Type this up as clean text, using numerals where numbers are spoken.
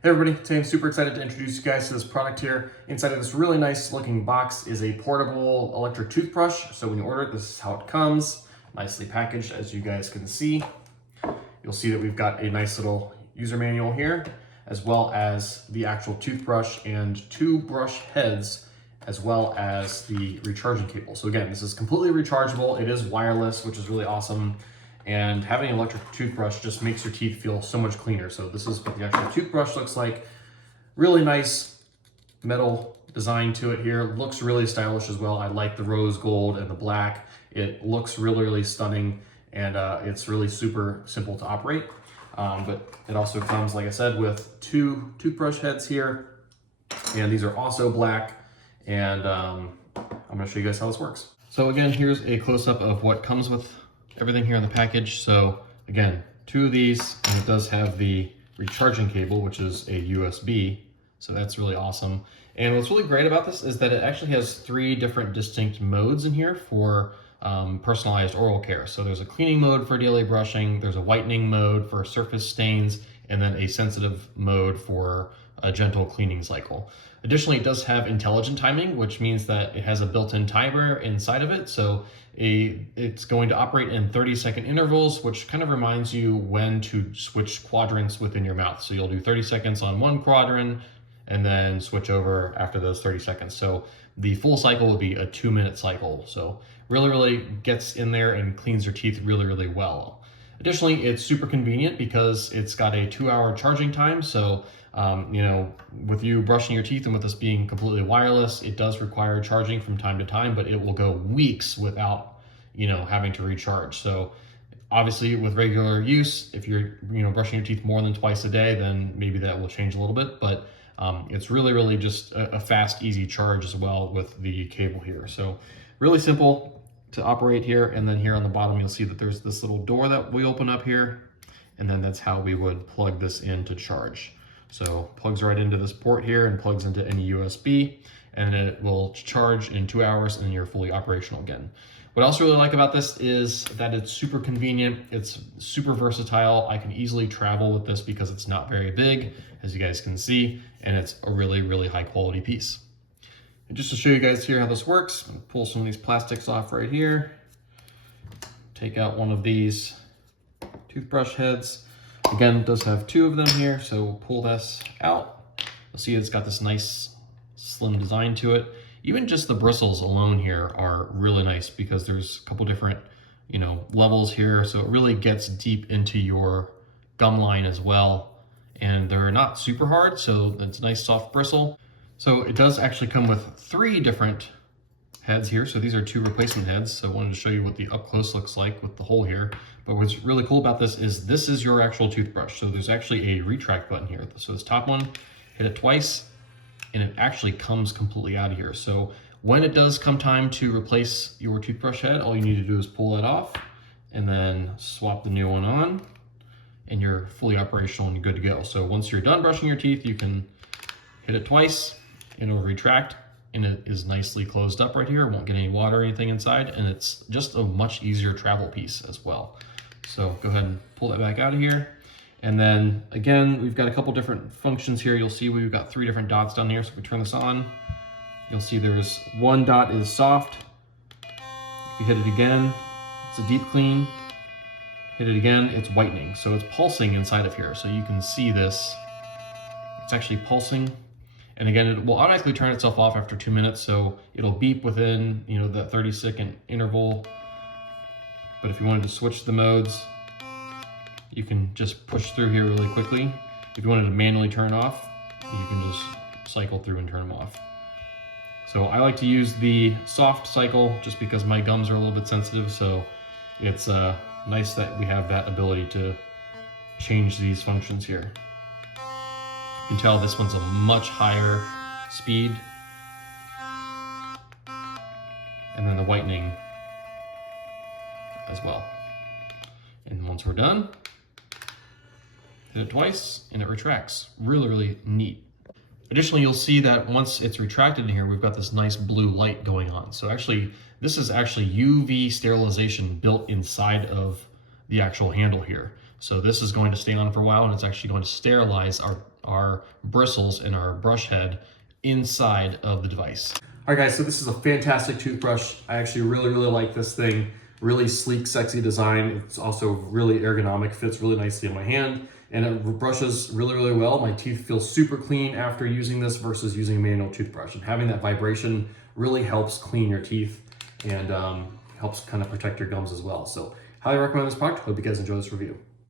Hey everybody, today I'm super excited to introduce you guys to this product here. Inside of this really nice looking box is a portable electric toothbrush. So when you order it, this is how it comes. Nicely packaged, as you guys can see. You'll see that we've got a nice little user manual here, as well as the actual toothbrush and two brush heads, as well as the recharging cable. So again, this is completely rechargeable. It is wireless, which is really awesome. And having an electric toothbrush just makes your teeth feel so much cleaner. So this is what the actual toothbrush looks like. Really nice metal design to it here. Looks really stylish as well. I like the rose gold and the black. It looks really, really stunning, and it's really super simple to operate. But it also comes, like I said, with two toothbrush heads here. And these are also black. And I'm gonna show you guys how this works. So again, here's a close-up of what comes with everything here in the package. So again, two of these, and it does have the recharging cable, which is a USB. So that's really awesome. And what's really great about this is that it actually has three different distinct modes in here for personalized oral care. So there's a cleaning mode for daily brushing, there's a whitening mode for surface stains, and then a sensitive mode for a gentle cleaning cycle. Additionally, it does have intelligent timing, which means that it has a built-in timer inside of it. So it's going to operate in 30-second intervals, which kind of reminds you when to switch quadrants within your mouth. So you'll do 30 seconds on one quadrant and then switch over after those 30 seconds. So the full cycle would be a 2-minute cycle. So really gets in there and cleans your teeth really well. Additionally, it's super convenient because it's got a 2-hour charging time. So you know, with you brushing your teeth and with this being completely wireless, it does require charging from time to time, but it will go weeks without, you know, having to recharge. So obviously with regular use, if you're, you know, brushing your teeth more than twice a day, then maybe that will change a little bit, but it's really just a fast, easy charge as well with the cable here. So really simple to operate here. And then here on the bottom, you'll see that there's this little door that we open up here. And then that's how we would plug this in to charge. So plugs right into this port here and plugs into any USB, and it will charge in 2 hours and you're fully operational again. What I also really like about this is that it's super convenient. It's super versatile. I can easily travel with this because it's not very big, as you guys can see, and it's a really high quality piece. And just to show you guys here how this works, I'm gonna pull some of these plastics off right here. Take out one of these toothbrush heads. Again, it does have two of them here, so we'll pull this out. You'll see it's got this nice slim design to it. Even just the bristles alone here are really nice because there's a couple different, you know, levels here, so it really gets deep into your gum line as well. And they're not super hard, so it's a nice soft bristle. So it does actually come with 3 different heads here. So these are 2 replacement heads. So I wanted to show you what the up close looks like with the hole here. But what's really cool about this is your actual toothbrush. So there's actually a retract button here. So this top one, hit it twice, and it actually comes completely out of here. So when it does come time to replace your toothbrush head, all you need to do is pull it off and then swap the new one on, and you're fully operational and good to go. So once you're done brushing your teeth, you can hit it twice and it'll retract, and it is nicely closed up right here. It won't get any water or anything inside, and it's just a much easier travel piece as well. So go ahead and pull that back out of here. And then again, we've got a couple different functions here. You'll see we've got 3 different dots down here. So if we turn this on, you'll see there's one dot is soft. If you hit it again, it's a deep clean. Hit it again, it's whitening. So it's pulsing inside of here. So you can see this, it's actually pulsing. And again, it will automatically turn itself off after 2 minutes. So it'll beep within, you know, that 30-second interval. But if you wanted to switch the modes, you can just push through here really quickly. If you wanted to manually turn off, you can just cycle through and turn them off. So I like to use the soft cycle just because my gums are a little bit sensitive. So it's nice that we have that ability to change these functions here. You can tell this one's a much higher speed. And then the whitening as well. And once we're done, hit it twice and it retracts. Really neat. Additionally, you'll see that once it's retracted in here, we've got this nice blue light going on. So actually, this is actually UV sterilization built inside of the actual handle here. So this is going to stay on for a while, and it's actually going to sterilize our our bristles and our brush head inside of the device. All right guys, so this is a fantastic toothbrush. I actually really like this thing. Really sleek, sexy design. It's also really ergonomic, fits really nicely in my hand, and it brushes really well. My teeth feel super clean after using this versus using a manual toothbrush. And having that vibration really helps clean your teeth and helps kind of protect your gums as well. So highly recommend this product. Hope you guys enjoy this review.